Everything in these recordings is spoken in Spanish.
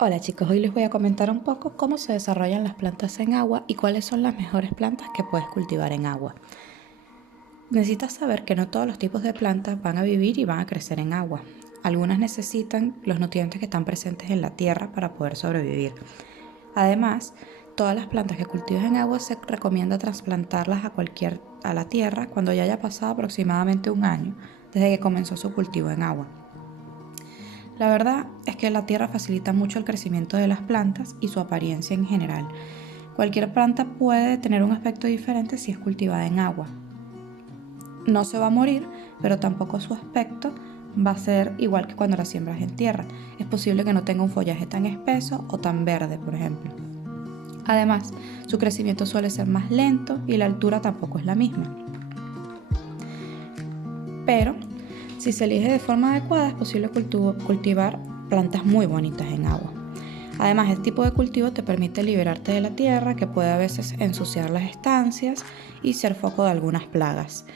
Hola chicos, hoy les voy a comentar un poco cómo se desarrollan las plantas en agua y cuáles son las mejores plantas que puedes cultivar en agua. Necesitas saber que no todos los tipos de plantas van a vivir y van a crecer en agua. Algunas necesitan los nutrientes que están presentes en la tierra para poder sobrevivir. Además, todas las plantas que cultivas en agua se recomienda trasplantarlas a la tierra cuando ya haya pasado aproximadamente un año desde que comenzó su cultivo en agua. La verdad es que la tierra facilita mucho el crecimiento de las plantas y su apariencia en general. Cualquier planta puede tener un aspecto diferente si es cultivada en agua. No se va a morir, pero tampoco su aspecto va a ser igual que cuando la siembras en tierra. Es posible que no tenga un follaje tan espeso o tan verde, por ejemplo. Además, su crecimiento suele ser más lento y la altura tampoco es la misma. Pero si se elige de forma adecuada, es posible cultivar plantas muy bonitas en agua. Además, este tipo de cultivo te permite liberarte de la tierra, que puede a veces ensuciar las estancias y ser foco de algunas plagas.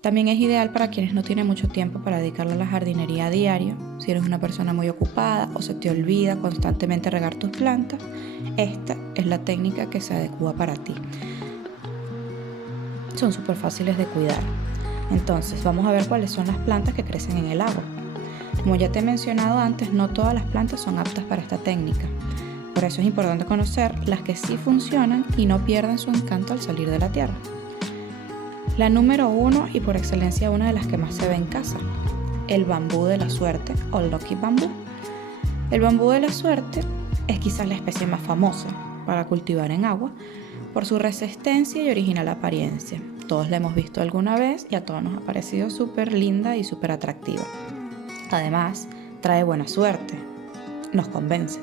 También es ideal para quienes no tienen mucho tiempo para dedicarle a la jardinería a diario. Si eres una persona muy ocupada o se te olvida constantemente regar tus plantas, esta es la técnica que se adecua para ti. Son súper fáciles de cuidar. Entonces, vamos a ver cuáles son las plantas que crecen en el agua. Como ya te he mencionado antes, no todas las plantas son aptas para esta técnica. Por eso es importante conocer las que sí funcionan y no pierden su encanto al salir de la tierra. La número 1 y por excelencia una de las que más se ve en casa, el bambú de la suerte o Lucky Bamboo. El bambú de la suerte es quizás la especie más famosa para cultivar en agua por su resistencia y original apariencia. Todos la hemos visto alguna vez y a todos nos ha parecido súper linda y súper atractiva. Además, trae buena suerte, nos convence.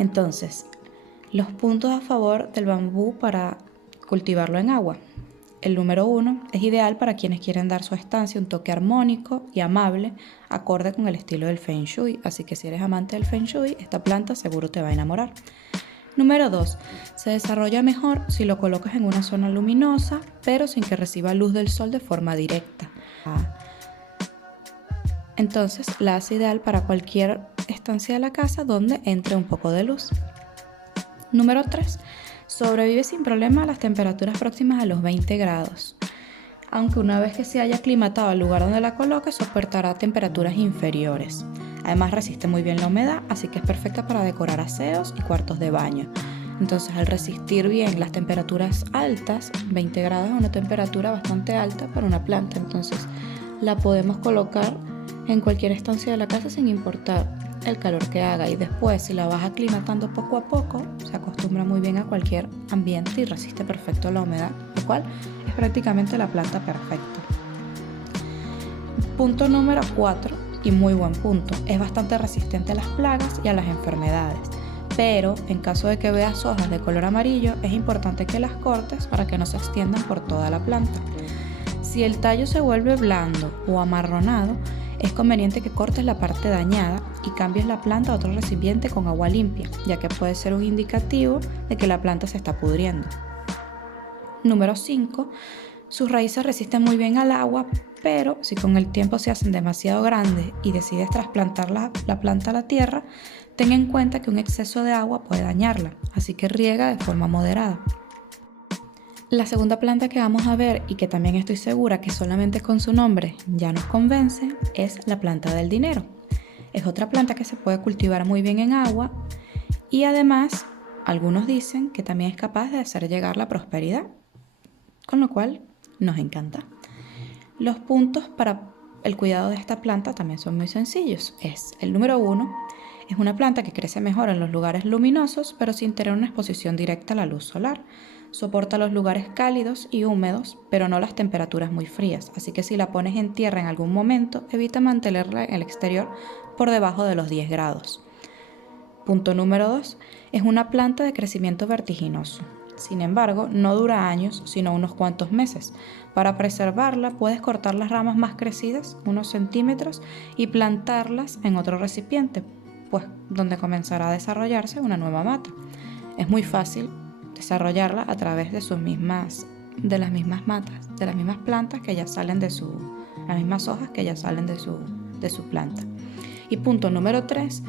Entonces, los puntos a favor del bambú para cultivarlo en agua. El número 1 es ideal para quienes quieren dar su estancia un toque armónico y amable, acorde con el estilo del Feng Shui. Así que si eres amante del Feng Shui, esta planta seguro te va a enamorar. Número 2. Se desarrolla mejor si lo colocas en una zona luminosa, pero sin que reciba luz del sol de forma directa. Entonces, la hace ideal para cualquier estancia de la casa donde entre un poco de luz. Número 3. Sobrevive sin problema a las temperaturas próximas a los 20 grados. Aunque una vez que se haya aclimatado al lugar donde la coloques, soportará temperaturas inferiores. Además, resiste muy bien la humedad, así que es perfecta para decorar aseos y cuartos de baño. Entonces, al resistir bien las temperaturas altas, 20 grados es una temperatura bastante alta para una planta, entonces la podemos colocar en cualquier estancia de la casa sin importar el calor que haga, y después si la vas aclimatando poco a poco se acostumbra muy bien a cualquier ambiente y resiste perfecto la humedad, lo cual es prácticamente la planta perfecta. Punto número 4 y muy buen punto, es bastante resistente a las plagas y a las enfermedades, pero en caso de que veas hojas de color amarillo es importante que las cortes para que no se extiendan por toda la planta. Si el tallo se vuelve blando o amarronado, es conveniente que cortes la parte dañada y cambies la planta a otro recipiente con agua limpia, ya que puede ser un indicativo de que la planta se está pudriendo. Número 5. Sus raíces resisten muy bien al agua, pero si con el tiempo se hacen demasiado grandes y decides trasplantar la planta a la tierra, ten en cuenta que un exceso de agua puede dañarla, así que riega de forma moderada. La segunda planta que vamos a ver, y que también estoy segura que solamente con su nombre ya nos convence, es la planta del dinero. Es otra planta que se puede cultivar muy bien en agua y además algunos dicen que también es capaz de hacer llegar la prosperidad, con lo cual nos encanta. Los puntos para el cuidado de esta planta también son muy sencillos. Es el número 1. Es una planta que crece mejor en los lugares luminosos, pero sin tener una exposición directa a la luz solar. Soporta los lugares cálidos y húmedos, pero no las temperaturas muy frías, así que si la pones en tierra en algún momento, evita mantenerla en el exterior por debajo de los 10 grados. Punto número 2. Es una planta de crecimiento vertiginoso. Sin embargo, no dura años, sino unos cuantos meses. Para preservarla, puedes cortar las ramas más crecidas, unos centímetros, y plantarlas en otro recipiente, pues donde comenzará a desarrollarse una nueva mata. Es muy fácil desarrollarla a través de las mismas matas, de las mismas plantas que ya salen las mismas hojas que ya salen de su planta. Y punto número 3,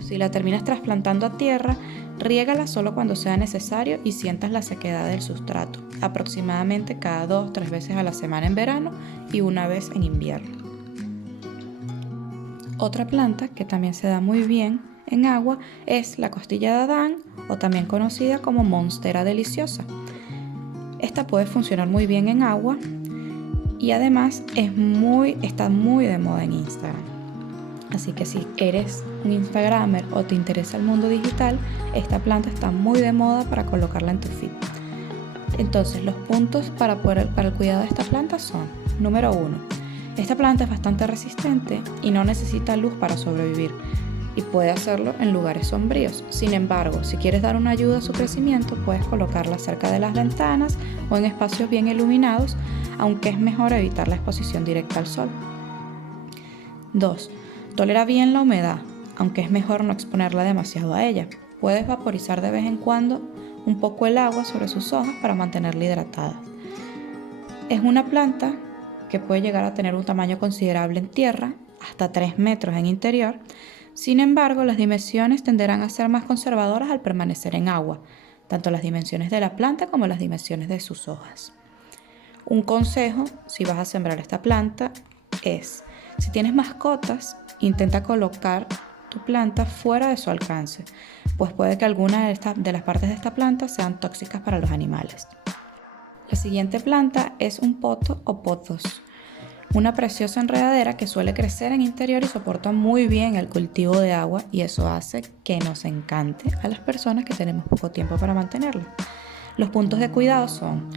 si la terminas trasplantando a tierra, riégala solo cuando sea necesario y sientas la sequedad del sustrato, aproximadamente cada 2-3 veces a la semana en verano y una vez en invierno. Otra planta que también se da muy bien en agua es la costilla de Adán, o también conocida como monstera deliciosa. Esta puede funcionar muy bien en agua y además está muy de moda en Instagram. Así que si eres un Instagramer o te interesa el mundo digital, esta planta está muy de moda para colocarla en tu feed. Entonces, los puntos para el cuidado de esta planta son: número 1, esta planta es bastante resistente y no necesita luz para sobrevivir, y puede hacerlo en lugares sombríos. Sin embargo, si quieres dar una ayuda a su crecimiento, puedes colocarla cerca de las ventanas o en espacios bien iluminados, aunque es mejor evitar la exposición directa al sol. 2. Tolera bien la humedad, aunque es mejor no exponerla demasiado a ella. Puedes vaporizar de vez en cuando un poco el agua sobre sus hojas para mantenerla hidratada. Es una planta que puede llegar a tener un tamaño considerable en tierra, hasta 3 metros en interior. Sin embargo, las dimensiones tenderán a ser más conservadoras al permanecer en agua, tanto las dimensiones de la planta como las dimensiones de sus hojas. Un consejo, si vas a sembrar esta planta, es: si tienes mascotas, intenta colocar tu planta fuera de su alcance, pues puede que algunas de las partes de esta planta sean tóxicas para los animales. La siguiente planta es un poto o pothos, una preciosa enredadera que suele crecer en interior y soporta muy bien el cultivo de agua, y eso hace que nos encante a las personas que tenemos poco tiempo para mantenerla. Los puntos de cuidado son: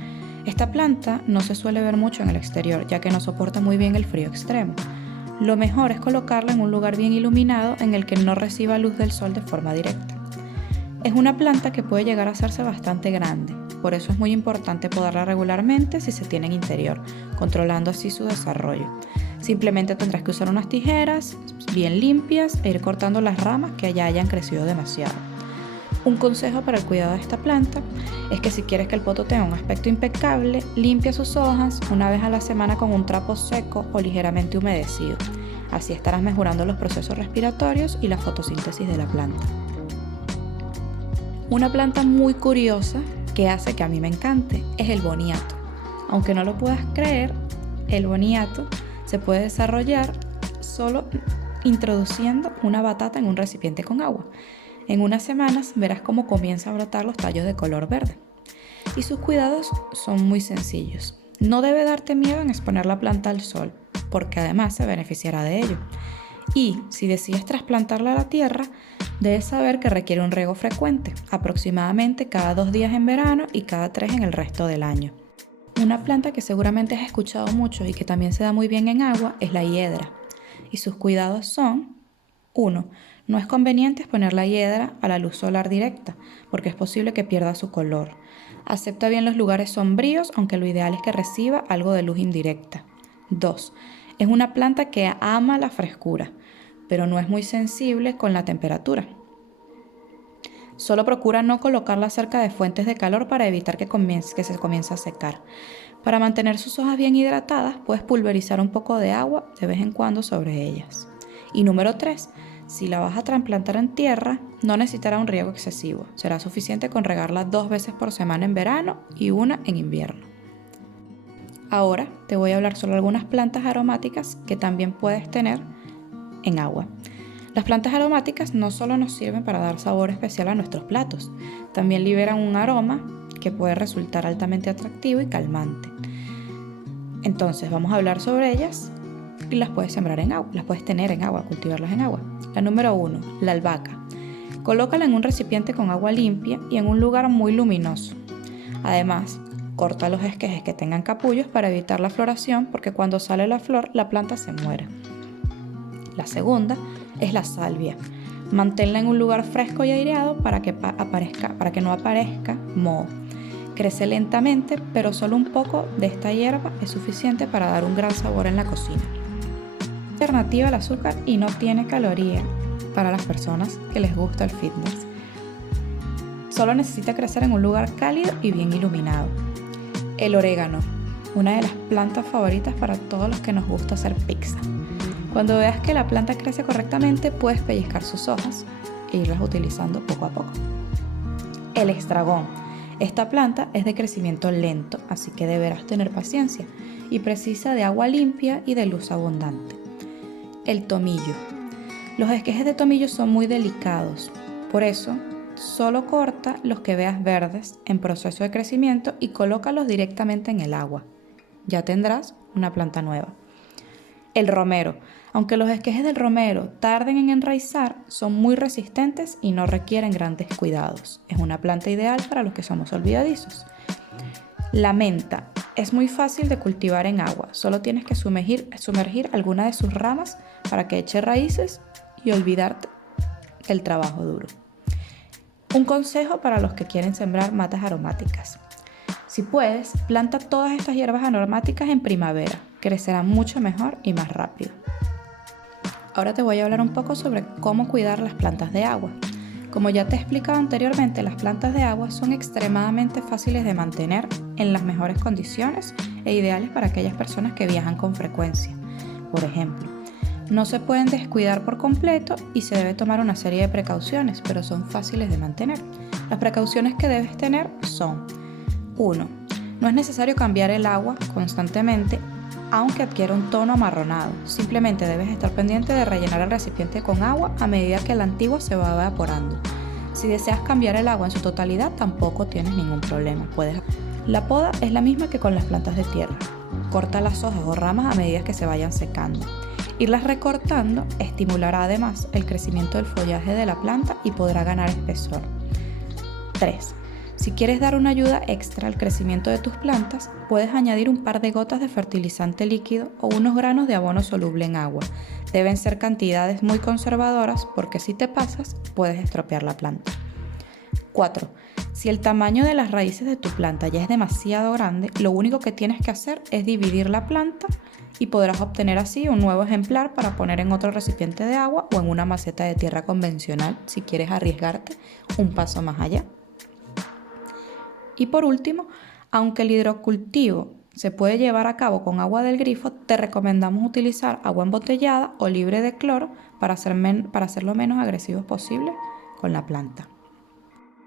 esta planta no se suele ver mucho en el exterior, ya que no soporta muy bien el frío extremo. Lo mejor es colocarla en un lugar bien iluminado en el que no reciba luz del sol de forma directa. Es una planta que puede llegar a hacerse bastante grande, por eso es muy importante podarla regularmente si se tiene en interior, controlando así su desarrollo. Simplemente tendrás que usar unas tijeras bien limpias e ir cortando las ramas que ya hayan crecido demasiado. Un consejo para el cuidado de esta planta es que si quieres que el poto tenga un aspecto impecable, limpia sus hojas una vez a la semana con un trapo seco o ligeramente humedecido. Así estarás mejorando los procesos respiratorios y la fotosíntesis de la planta. Una planta muy curiosa que hace que a mí me encante es el boniato. Aunque no lo puedas creer, el boniato se puede desarrollar solo introduciendo una batata en un recipiente con agua. En unas semanas verás cómo comienza a brotar los tallos de color verde. Y sus cuidados son muy sencillos. No debe darte miedo en exponer la planta al sol, porque además se beneficiará de ello. Y si decides trasplantarla a la tierra, debes saber que requiere un riego frecuente, aproximadamente cada 2 días en verano y cada 3 en el resto del año. Una planta que seguramente has escuchado mucho y que también se da muy bien en agua es la hiedra. Y sus cuidados son: 1. No es conveniente exponer la hiedra a la luz solar directa, porque es posible que pierda su color. Acepta bien los lugares sombríos, aunque lo ideal es que reciba algo de luz indirecta. 2. Es una planta que ama la frescura, pero no es muy sensible con la temperatura. Solo procura no colocarla cerca de fuentes de calor para evitar que se comience a secar. Para mantener sus hojas bien hidratadas, puedes pulverizar un poco de agua de vez en cuando sobre ellas. Y número 3. Si la vas a trasplantar en tierra, no necesitará un riego excesivo. Será suficiente con regarla 2 veces por semana en verano y 1 en invierno. Ahora te voy a hablar sobre algunas plantas aromáticas que también puedes tener en agua. Las plantas aromáticas no solo nos sirven para dar sabor especial a nuestros platos, también liberan un aroma que puede resultar altamente atractivo y calmante. Entonces vamos a hablar sobre ellas y las puedes sembrar en agua, las puedes tener en agua, cultivarlas en agua. La número 1, la albahaca. Colócala en un recipiente con agua limpia y en un lugar muy luminoso. Además, corta los esquejes que tengan capullos para evitar la floración, porque cuando sale la flor la planta se muere. La segunda es la salvia. Manténla en un lugar fresco y aireado para que no aparezca moho. Crece lentamente, pero solo un poco de esta hierba es suficiente para dar un gran sabor en la cocina. Alternativa al azúcar y no tiene caloría para las personas que les gusta el fitness. Solo necesita crecer en un lugar cálido y bien iluminado. El orégano, una de las plantas favoritas para todos los que nos gusta hacer pizza. Cuando veas que la planta crece correctamente, puedes pellizcar sus hojas e irlas utilizando poco a poco. El estragón. Esta planta es de crecimiento lento, así que deberás tener paciencia y precisa de agua limpia y de luz abundante. El tomillo. Los esquejes de tomillo son muy delicados, por eso solo corta los que veas verdes en proceso de crecimiento y colócalos directamente en el agua. Ya tendrás una planta nueva. El romero. Aunque los esquejes del romero tarden en enraizar, son muy resistentes y no requieren grandes cuidados. Es una planta ideal para los que somos olvidadizos. La menta. Es muy fácil de cultivar en agua. Solo tienes que sumergir alguna de sus ramas para que eche raíces y olvidarte del trabajo duro. Un consejo para los que quieren sembrar matas aromáticas. Si puedes, planta todas estas hierbas aromáticas en primavera. Crecerán mucho mejor y más rápido. Ahora te voy a hablar un poco sobre cómo cuidar las plantas de agua. Como ya te he explicado anteriormente, las plantas de agua son extremadamente fáciles de mantener en las mejores condiciones e ideales para aquellas personas que viajan con frecuencia. Por ejemplo, no se pueden descuidar por completo y se debe tomar una serie de precauciones, pero son fáciles de mantener. Las precauciones que debes tener son: 1. No es necesario cambiar el agua constantemente, aunque adquiera un tono amarronado. Simplemente debes estar pendiente de rellenar el recipiente con agua a medida que el antiguo se va evaporando. Si deseas cambiar el agua en su totalidad, tampoco tienes ningún problema. La poda es la misma que con las plantas de tierra. Corta las hojas o ramas a medida que se vayan secando. Irlas recortando estimulará además el crecimiento del follaje de la planta y podrá ganar espesor. 3. Si quieres dar una ayuda extra al crecimiento de tus plantas, puedes añadir un par de gotas de fertilizante líquido o unos granos de abono soluble en agua. Deben ser cantidades muy conservadoras porque si te pasas, puedes estropear la planta. 4. Si el tamaño de las raíces de tu planta ya es demasiado grande, lo único que tienes que hacer es dividir la planta y podrás obtener así un nuevo ejemplar para poner en otro recipiente de agua o en una maceta de tierra convencional si quieres arriesgarte un paso más allá. Y por último, aunque el hidrocultivo se puede llevar a cabo con agua del grifo, te recomendamos utilizar agua embotellada o libre de cloro para ser lo menos agresivos posible con la planta.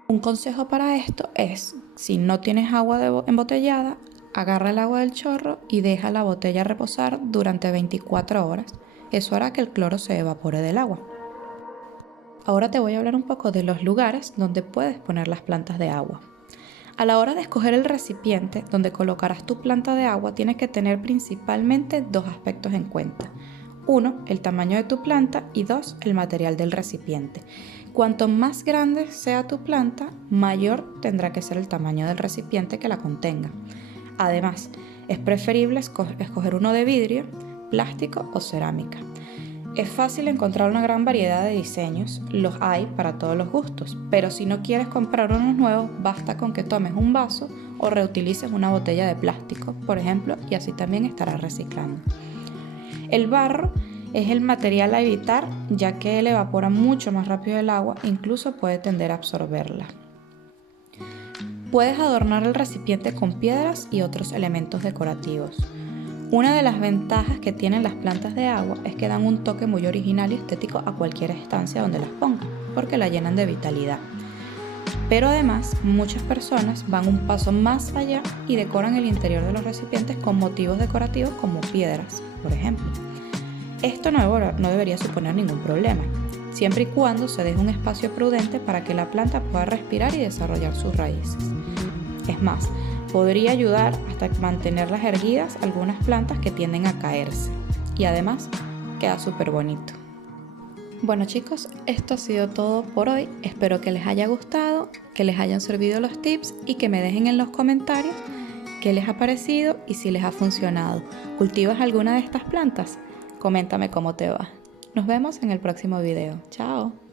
Un consejo para esto es: si no tienes agua embotellada, agarra el agua del chorro y deja la botella reposar durante 24 horas. Eso hará que el cloro se evapore del agua. Ahora te voy a hablar un poco de los lugares donde puedes poner las plantas de agua. A la hora de escoger el recipiente donde colocarás tu planta de agua, tienes que tener principalmente dos aspectos en cuenta. 1. El tamaño de tu planta y 2. El material del recipiente. Cuanto más grande sea tu planta, mayor tendrá que ser el tamaño del recipiente que la contenga. Además, es preferible escoger uno de vidrio, plástico o cerámica. Es fácil encontrar una gran variedad de diseños, los hay para todos los gustos, pero si no quieres comprar unos nuevos, basta con que tomes un vaso o reutilices una botella de plástico, por ejemplo, y así también estarás reciclando. El barro es el material a evitar, ya que él evapora mucho más rápido el agua, incluso puede tender a absorberla. Puedes adornar el recipiente con piedras y otros elementos decorativos. Una de las ventajas que tienen las plantas de agua es que dan un toque muy original y estético a cualquier estancia donde las pongan, porque la llenan de vitalidad. Pero además, muchas personas van un paso más allá y decoran el interior de los recipientes con motivos decorativos como piedras, por ejemplo. Esto no debería suponer ningún problema, siempre y cuando se deje un espacio prudente para que la planta pueda respirar y desarrollar sus raíces. Es más, podría ayudar hasta mantenerlas erguidas algunas plantas que tienden a caerse. Y además, queda súper bonito. Bueno chicos, esto ha sido todo por hoy. Espero que les haya gustado, que les hayan servido los tips y que me dejen en los comentarios qué les ha parecido y si les ha funcionado. ¿Cultivas alguna de estas plantas? Coméntame cómo te va. Nos vemos en el próximo video. Chao.